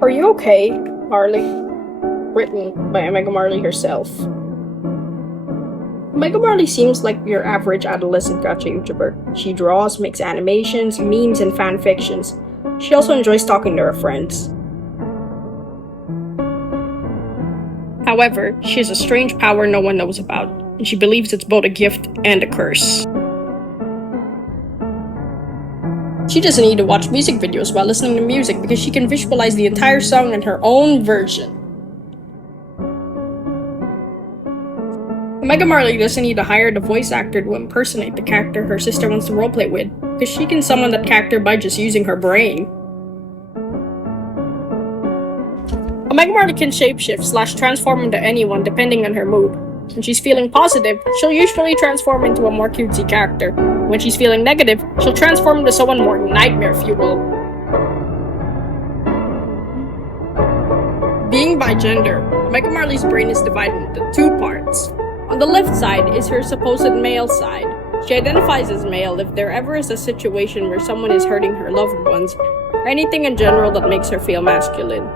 Are you okay, Marley? Written by Omega Marley herself. Omega Marley seems like your average adolescent gacha YouTuber. She draws, makes animations, memes, and fan fictions. She also enjoys talking to her friends. However, she has a strange power no one knows about, and she believes it's both a gift and a curse. She doesn't need to watch music videos while listening to music because she can visualize the entire song in her own version. Omega Marley doesn't need to hire the voice actor to impersonate the character her sister wants to roleplay with, because she can summon that character by just using her brain. Omega Marley can shapeshift / transform into anyone depending on her mood. When she's feeling positive, she'll usually transform into a more cutesy character. When she's feeling negative, she'll transform into someone more nightmare fuel. Being by gender, Omega Marley's brain is divided into two parts. On the left side is her supposed male side. She identifies as male if there ever is a situation where someone is hurting her loved ones, or anything in general that makes her feel masculine.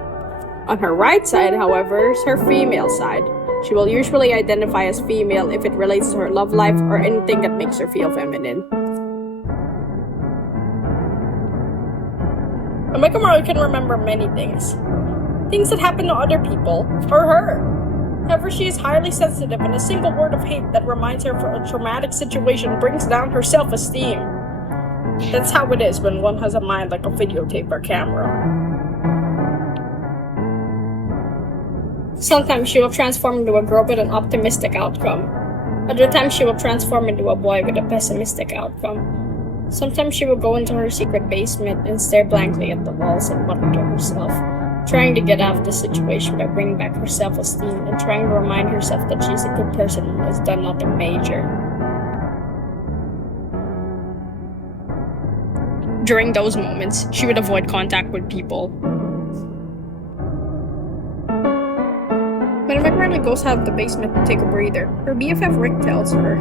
On her right side, however, is her female side. She will usually identify as female if it relates to her love life or anything that makes her feel feminine. Omega Marley can remember many things. Things that happen to other people, or her. However, she is highly sensitive, and a single word of hate that reminds her of a traumatic situation brings down her self-esteem. That's how it is when one has a mind like a videotape or camera. Sometimes she will transform into a girl with an optimistic outcome. Other times she will transform into a boy with a pessimistic outcome. Sometimes she will go into her secret basement and stare blankly at the walls and mutter to herself, trying to get out of the situation by bringing back her self-esteem and trying to remind herself that she's a good person and has done nothing major. During those moments, she would avoid contact with people. When Omega Marley goes out of the basement to take a breather, her BFF Rick tells her,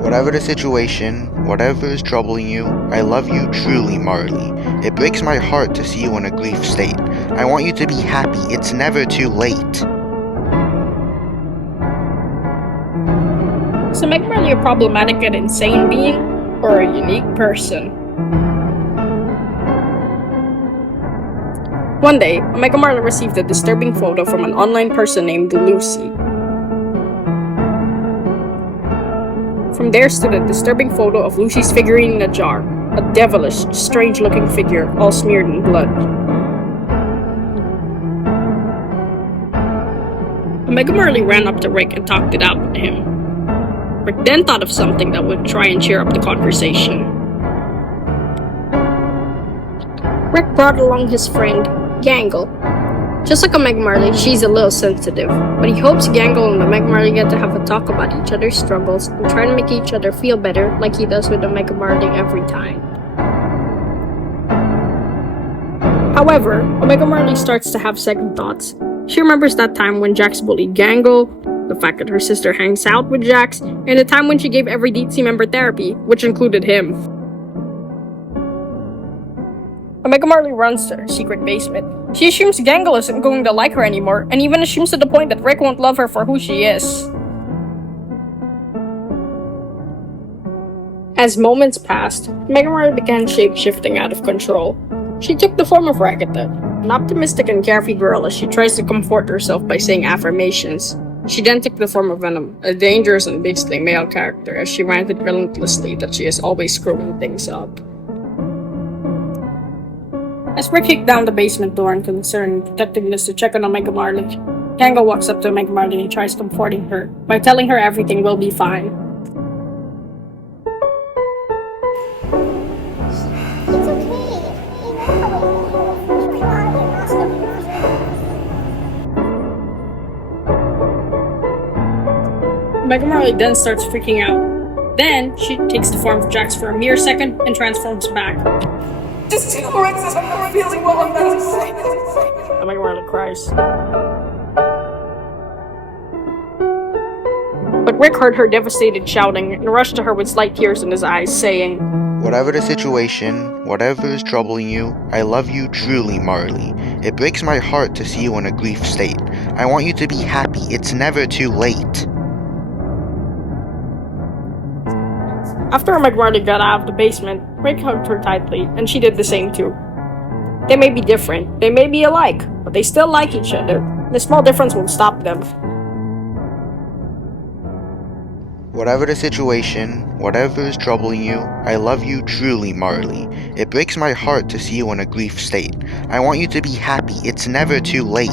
"Whatever the situation, whatever is troubling you, I love you truly, Marley. It breaks my heart to see you in a grief state. I want you to be happy. It's never too late." Is Omega Marley a problematic and insane being, or a unique person? One day, Omega Marley received a disturbing photo from an online person named Lucy. From there stood a disturbing photo of Lucy's figurine in a jar, a devilish, strange-looking figure, all smeared in blood. Omega Marley ran up to Rick and talked it out with him. Rick then thought of something that would try and cheer up the conversation. Rick brought along his friend, Gangle. Just like Omega Marley, she's a little sensitive, but he hopes Gangle and Omega Marley get to have a talk about each other's struggles and try to make each other feel better like he does with Omega Marley every time. However, Omega Marley starts to have second thoughts. She remembers that time when Jax bullied Gangle, the fact that her sister hangs out with Jax, and the time when she gave every DTC member therapy, which included him. Omega Marley runs to her secret basement. She assumes Gangle isn't going to like her anymore, and even assumes to the point that Rick won't love her for who she is. As moments passed, Omega Marley began shape-shifting out of control. She took the form of Ragatha, an optimistic and carefree girl as she tries to comfort herself by saying affirmations. She then took the form of Venom, a dangerous and beastly male character, as she ranted relentlessly that she is always screwing things up. As Rick kicked down the basement door in concern, protecting this to check on Omega Marley, Gangle walks up to Omega Marley and tries comforting her by telling her everything will be fine. It's okay. Omega Marley then starts freaking out. Then, she takes the form of Jax for a mere second and transforms back. Just tell Rick that I'm not feeling well enough. Omega Marley cries. But Rick heard her devastated shouting and rushed to her with slight tears in his eyes, saying, Whatever the situation, whatever is troubling you, I love you truly, Marley. It breaks my heart to see you in a grief state. I want you to be happy. It's never too late. After Marley got out of the basement, Rick hugged her tightly, and she did the same too. They may be different, they may be alike, but they still like each other. The small difference won't stop them. Whatever the situation, whatever is troubling you, I love you truly, Marley. It breaks my heart to see you in a grief state. I want you to be happy. It's never too late.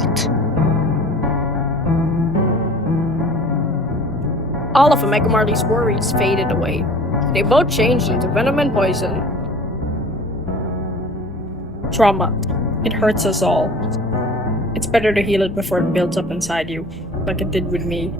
All of Marley's worries faded away. They both changed into venom and poison. Trauma. It hurts us all. It's better to heal it before it builds up inside you, like it did with me.